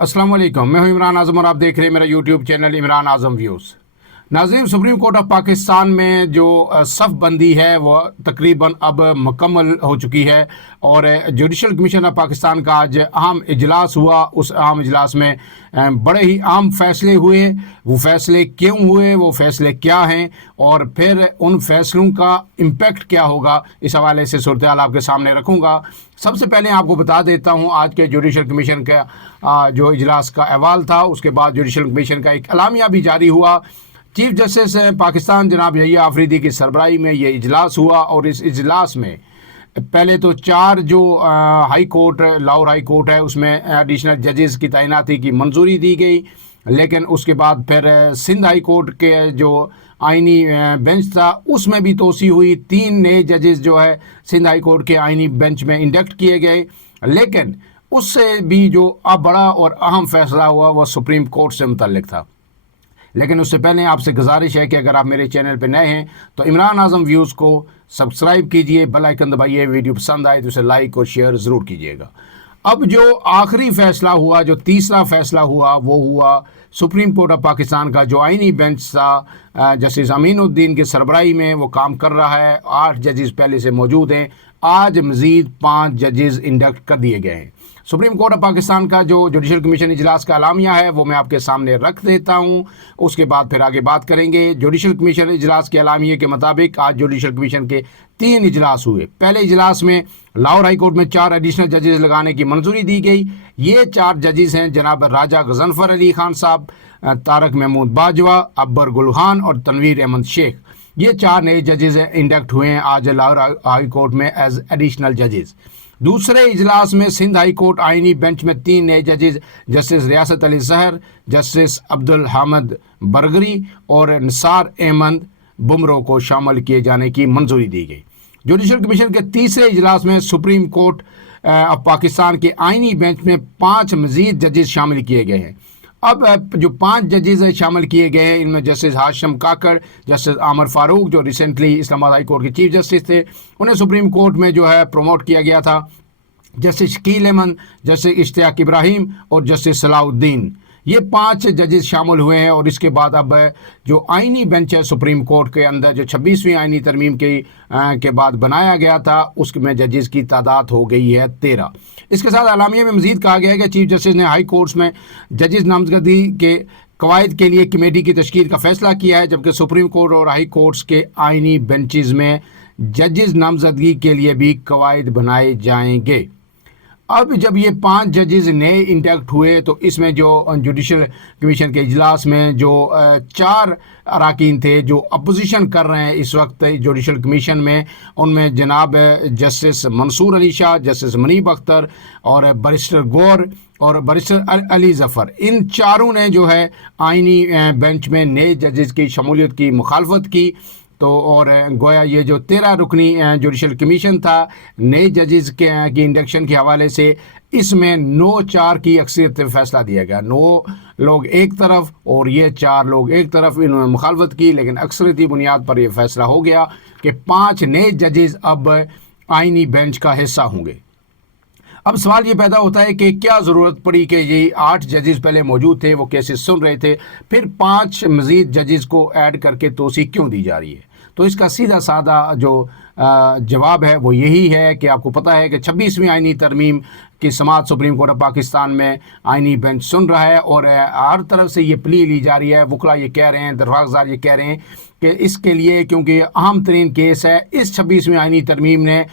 अस्सलाम वालेकुम, मैं हूं इमरान आज़म और आप देख रहे हैं मेरा यूट्यूब चैनल इमरान आज़म व्यूज़। नाज़रीन, सुप्रीम कोर्ट ऑफ पाकिस्तान में जो सफ़ बंदी है वो तकरीबन अब मुकम्मल हो चुकी है और जुडिशल कमीशन ऑफ पाकिस्तान का आज अहम इजलास हुआ। उस अहम इजलास में बड़े ही अहम फैसले हुए। वो फैसले क्यों हुए, वो फैसले क्या हैं और फिर उन फैसलों का इम्पेक्ट क्या होगा, इस हवाले से सूरत हाल आपके सामने रखूँगा। सबसे पहले आपको बता देता हूँ आज के जुडिशल कमीशन का जो इजलास का अहवाल था, उसके बाद जुडिशल कमीशन का एक एलामिया भी जारी हुआ। चीफ जस्टिस पाकिस्तान जनाब यहिया आफरीदी की सरबराही में ये इजलास हुआ और इस इजलास में पहले तो 4 जो high court Lahore high court है उसमें एडिशनल जजेस की तैनाती की मंजूरी दी गई, लेकिन उसके बाद फिर सिंध हाई कोर्ट के जो आइनी बेंच था उसमें भी तोसी हुई। 3 नए जजेस जो है सिंध हाई कोर्ट के आइनी बेंच में इंडक्ट किए गए, लेकिन उससे भी जो अब बड़ा और अहम फैसला हुआ वो सुप्रीम कोर्ट से मुतल्लिक था। लेकिन उससे पहले आपसे गुजारिश है कि अगर आप मेरे चैनल पर नए हैं तो इमरान आज़म व्यूज़ को सब्सक्राइब कीजिए, बेल आइकन दबाइए, वीडियो पसंद आए तो उसे लाइक और शेयर ज़रूर कीजिएगा। अब जो आखिरी फ़ैसला हुआ, जो तीसरा फ़ैसला हुआ, वो हुआ सुप्रीम कोर्ट ऑफ पाकिस्तान का जो आइनी बेंच था जस्टिस अमीनुद्दीन की सरबराही में वो काम कर रहा है। 8 जजेस पहले से मौजूद हैं, आज मज़ीद 5 जजेस इंडक्ट कर दिए गए हैं। सुप्रीम कोर्ट ऑफ पाकिस्तान का जो जुडिशल कमीशन इजलास का एलामिया है वो मैं आपके सामने रख देता हूँ, उसके बाद फिर आगे बात करेंगे। जुडिशल कमीशन इजलास के एलामिया के मुताबिक आज जुडिशल कमीशन के 3 इजलास हुए। पहले इजलास में लाहौर हाई कोर्ट में 4 एडिशनल जजेस लगाने की मंजूरी दी गई। ये 4 जजेस हैं जनाब राजा गजनफर अली खान साहब, तारक महमूद बाजवा, अकबर गुल खान और तनवीर अहमद शेख। ये 4 नए जजेस इंडक्ट हुए हैं आज लाहौर हाई कोर्ट में एज एडिशनल जजेस। दूसरे इजलास में सिंध हाई कोर्ट आइनी बेंच में 3 नए जजेस जस्टिस रियासत अली सहर, जस्टिस अब्दुल हामिद बरगरी और निसार अहमद बुमरो को शामिल किए जाने की मंजूरी दी गई। जुडिशल कमीशन के तीसरे इजलास में सुप्रीम कोर्ट ऑफ पाकिस्तान के आइनी बेंच में 5 मजीद जजेस शामिल किए गए हैं। अब जो 5 जजेस शामिल किए गए हैं इनमें जस्टिस हाशिम काकड़, जस्टिस आमर फारूक जो रिसेंटली इस्लामाबाद हाई कोर्ट के चीफ जस्टिस थे, उन्हें सुप्रीम कोर्ट में जो है प्रमोट किया गया था, जस्टिस शकील अहमद, जस्टिस इश्तियाक इब्राहिम और जस्टिस सलाउद्दीन। ये 5 जजेस शामिल हुए हैं और इसके बाद अब जो आइनी बेंच है सुप्रीम कोर्ट के अंदर जो 26वीं आइनी तरमीम के बाद बनाया गया था उसमें जजेस की तादाद हो गई है 13। इसके साथ एलामिया में मजीद कहा गया है कि चीफ जस्टिस ने हाई कोर्ट्स में जजेस नामजदगी के कवायद के लिए कमेटी की तश्कील का फैसला किया है, जबकि सुप्रीम कोर्ट और हाई कोर्ट्स के आइनी बेंचेस में जजेस नामजदगी के लिए भी कवायद बनाए जाएंगे। अब जब ये 5 जजेस नए इंडक्ट हुए तो इसमें जो जुडिशल कमीशन के इजलास में जो 4 अरकान थे जो अपोजिशन कर रहे हैं इस वक्त जुडिशल कमीशन में, उनमें जनाब जस्टिस मंसूर अली शाह, जस्टिस मनीब अख्तर और बैरिस्टर गौर और बैरिस्टर अली जफ़र, इन चारों ने जो है आइनी बेंच में नए जजेस की शमूलियत की मुखालफत की। तो और गोया ये जो 13 रुकनी जुडिशल कमीशन था नए जजेस की इंडक्शन के हवाले से, इसमें 9-4 की अक्सरियत से फैसला दिया गया। 9 लोग एक तरफ और ये 4 लोग एक तरफ, इन्होंने मुखालफत की, लेकिन अक्सरियती बुनियाद पर यह फैसला हो गया कि 5 नए जजेस अब आइनी बेंच का हिस्सा होंगे। अब सवाल ये पैदा होता है कि क्या ज़रूरत पड़ी कि ये 8 जजेस पहले मौजूद थे, वो केसेस सुन रहे थे, फिर 5 मज़ीद जजेस को ऐड करके तोसी क्यों दी जा रही है? तो इसका सीधा साधा जो जवाब है वो यही है कि आपको पता है कि 26वीं आइनी तरमीम की समाअत सुप्रीम कोर्ट ऑफ पाकिस्तान में आइनी बेंच सुन रहा है और हर तरफ से ये प्ली ली जा रही है। वकला ये कह रहे हैं, दरख्वास्तदार ये कह रहे हैं कि इसके लिए क्योंकि अहम तरीन केस है, इस 26वीं आइनी तरमीम ने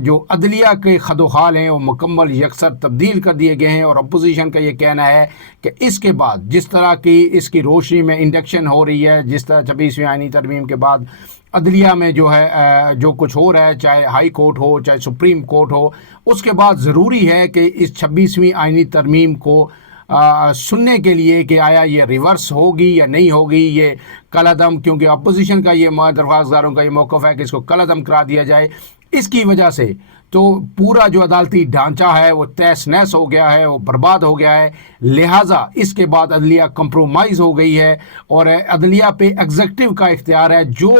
जो अदलिया के खदोखाल हैं वो मुकम्मल यकसर तब्दील कर दिए गए हैं। और अपोजिशन का ये कहना है कि इसके बाद जिस तरह की इसकी रोशनी में इंडक्शन हो रही है, जिस तरह 26वीं आइनी तरमीम के बाद अदलिया में जो है जो कुछ हो रहा है, चाहे हाई कोर्ट हो चाहे सुप्रीम कोर्ट हो, उसके बाद ज़रूरी है कि इस 26वीं आइनी तरमीम को सुनने के लिए कि आया ये रिवर्स होगी या नहीं होगी, ये कलअदम, क्योंकि अपोजिशन का ये दरख्वास्तदारों का ये मौक़िफ़ है कि इसको कलअदम करा दिया जाए। इसकी वजह से تو پورا جو عدالتی ڈھانچہ ہے وہ تہس نہس ہو گیا ہے، وہ برباد ہو گیا ہے. لہٰذا اس کے بعد عدلیہ کمپرومائز ہو گئی ہے اور عدلیہ پہ ایگزیکٹو کا اختیار ہے. جو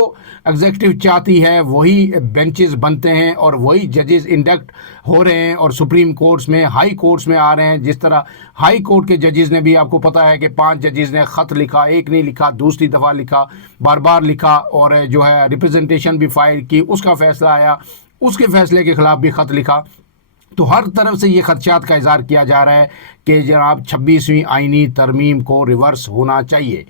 ایگزیکٹو چاہتی ہے وہی بینچز بنتے ہیں اور وہی ججز انڈکٹ ہو رہے ہیں اور سپریم کورٹس میں، ہائی کورٹس میں آ رہے ہیں. جس طرح ہائی کورٹ کے ججز نے بھی، آپ کو پتہ ہے کہ 5 ججز نے خط لکھا، ایک نہیں لکھا، دوسری دفعہ لکھا، بار بار لکھا اور جو ہے ریپرزنٹیشن بھی فائل کی، اس کا فیصلہ آیا، اس کے فیصلے کے خلاف بھی خط لکھا. تو ہر طرف سے یہ خدشات کا اظہار کیا جا رہا ہے کہ جناب 26ویں آئینی ترمیم کو ریورس ہونا چاہیے.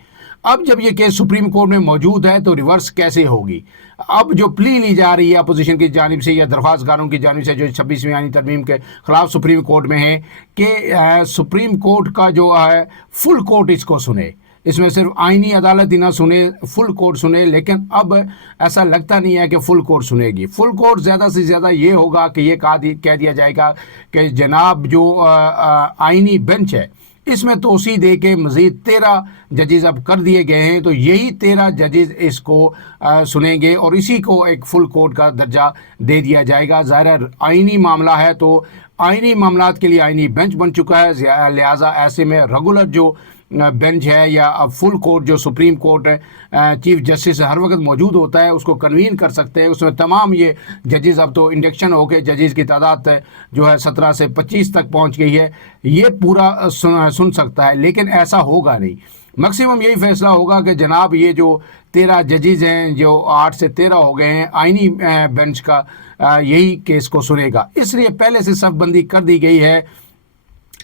اب جب یہ کیس سپریم کورٹ میں موجود ہے تو ریورس کیسے ہوگی؟ اب جو پلی لی جا رہی ہے اپوزیشن کی جانب سے یا درخواست گاروں کی جانب سے جو 26ویں آئینی ترمیم کے خلاف سپریم کورٹ میں ہے کہ سپریم کورٹ کا جو ہے فل کورٹ اس کو سنے، اس میں صرف آئینی عدالت ہی نہ سنے، فل کورٹ سنے. لیکن اب ایسا لگتا نہیں ہے کہ فل کورٹ سنے گی. فل کورٹ زیادہ سے زیادہ یہ ہوگا کہ یہ کہہ دیا جائے گا کہ جناب جو آئینی بینچ ہے اس میں توسیع دے کے مزید 13 ججز اب کر دیے گئے ہیں، تو یہی 13 ججز اس کو سنیں گے اور اسی کو ایک فل کورٹ کا درجہ دے دیا جائے گا. ظاہر آئینی معاملہ ہے تو آئینی معاملات کے لیے آئینی بینچ بن چکا ہے، لہٰذا ایسے میں ریگولر جو بینچ ہے یا فل کورٹ جو سپریم کورٹ چیف جسٹس ہر وقت موجود ہوتا ہے اس کو کنوین کر سکتے ہیں. اس میں تمام یہ ججز اب تو انڈکشن ہو کے ججز کی تعداد جو ہے 17 سے 25 تک پہنچ گئی ہے، یہ پورا سن سکتا ہے. لیکن ایسا ہوگا نہیں. میکسیمم یہی فیصلہ ہوگا کہ جناب یہ جو 13 ججز ہیں جو 8 سے 13 ہو گئے ہیں، آئینی بینچ کا یہی کیس کو سنے گا. اس لیے پہلے سے صف بندی کر دی گئی ہے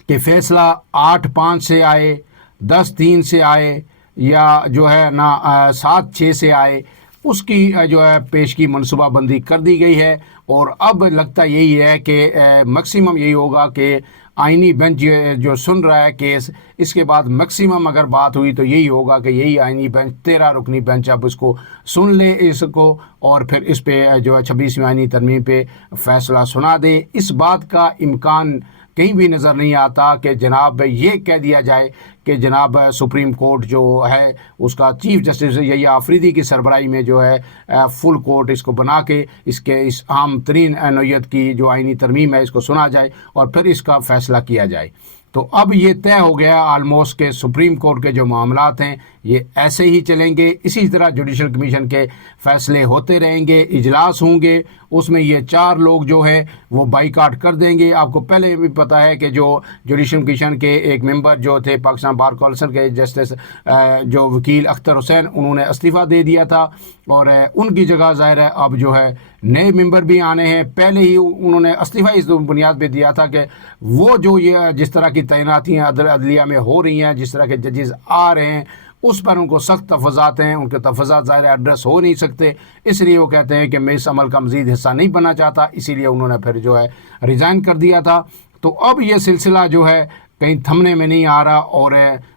کہ فیصلہ 8-5 سے آئے، 10-3 سے آئے یا جو ہے نا 7-6 سے آئے، اس کی جو ہے پیشگی منصوبہ بندی کر دی گئی ہے. اور اب لگتا یہی ہے کہ میکسیمم یہی ہوگا کہ آئینی بینچ جو سن رہا ہے کیس، اس کے بعد میکسیمم اگر بات ہوئی تو یہی ہوگا کہ یہی آئینی بینچ 13 رکنی بینچ اب اس کو سن لے اس کو اور پھر اس پہ جو ہے 26ویں آئینی ترمیم پہ فیصلہ سنا دے. اس بات کا امکان کہیں بھی نظر نہیں آتا کہ جناب یہ کہہ دیا جائے کہ جناب سپریم کورٹ جو ہے اس کا چیف جسٹس یحییٰ آفریدی کی سربراہی میں جو ہے فل کورٹ اس کو بنا کے اس اہم ترین نوعیت کی جو آئینی ترمیم ہے اس کو سنا جائے اور پھر اس کا فیصلہ کیا جائے. تو اب یہ طے ہو گیا آلموسٹ کہ سپریم کورٹ کے جو معاملات ہیں یہ ایسے ہی چلیں گے. اسی طرح جوڈیشل کمیشن کے فیصلے ہوتے رہیں گے، اجلاس ہوں گے، اس میں یہ 4 لوگ جو ہے وہ بائیکاٹ کر دیں گے. آپ کو پہلے بھی پتہ ہے کہ جو جوڈیشل کمیشن کے ایک ممبر جو تھے پاکستان بار کونسل کے جسٹس جو وکیل اختر حسین، انہوں نے استعفیٰ دے دیا تھا اور ان کی جگہ ظاہر ہے اب جو ہے نئے ممبر بھی آنے ہیں. پہلے ہی انہوں نے استعفیٰ اس بنیاد پہ دیا تھا کہ وہ جو یہ جس طرح کی تعیناتیاں عدلیہ میں ہو رہی ہیں، جس طرح کے ججز آ رہے ہیں، اس پر ان کو سخت تفاضات ہیں، ان کے تفاضات ظاہر ایڈریس ہو نہیں سکتے. اس لیے وہ کہتے ہیں کہ میں اس عمل کا مزید حصہ نہیں بننا چاہتا، اسی لیے انہوں نے پھر جو ہے ریزائن کر دیا تھا. تو اب یہ سلسلہ جو ہے کہیں تھمنے میں نہیں آ رہا اور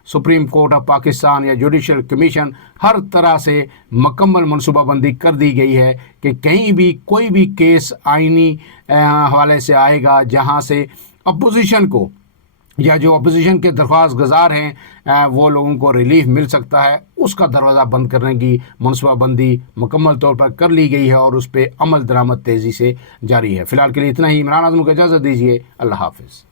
سپریم کورٹ آف پاکستان یا جوڈیشل کمیشن ہر طرح سے مکمل منصوبہ بندی کر دی گئی ہے کہ کہیں بھی کوئی بھی کیس آئینی حوالے سے آئے گا جہاں سے اپوزیشن کو یا جو اپوزیشن کے درخواست گزار ہیں وہ لوگوں کو ریلیف مل سکتا ہے، اس کا دروازہ بند کرنے کی منصوبہ بندی مکمل طور پر کر لی گئی ہے اور اس پہ عمل درآمد تیزی سے جاری ہے. فی الحال کے لیے اتنا ہی. عمران اعظم کو اجازت دیجیے. اللہ حافظ.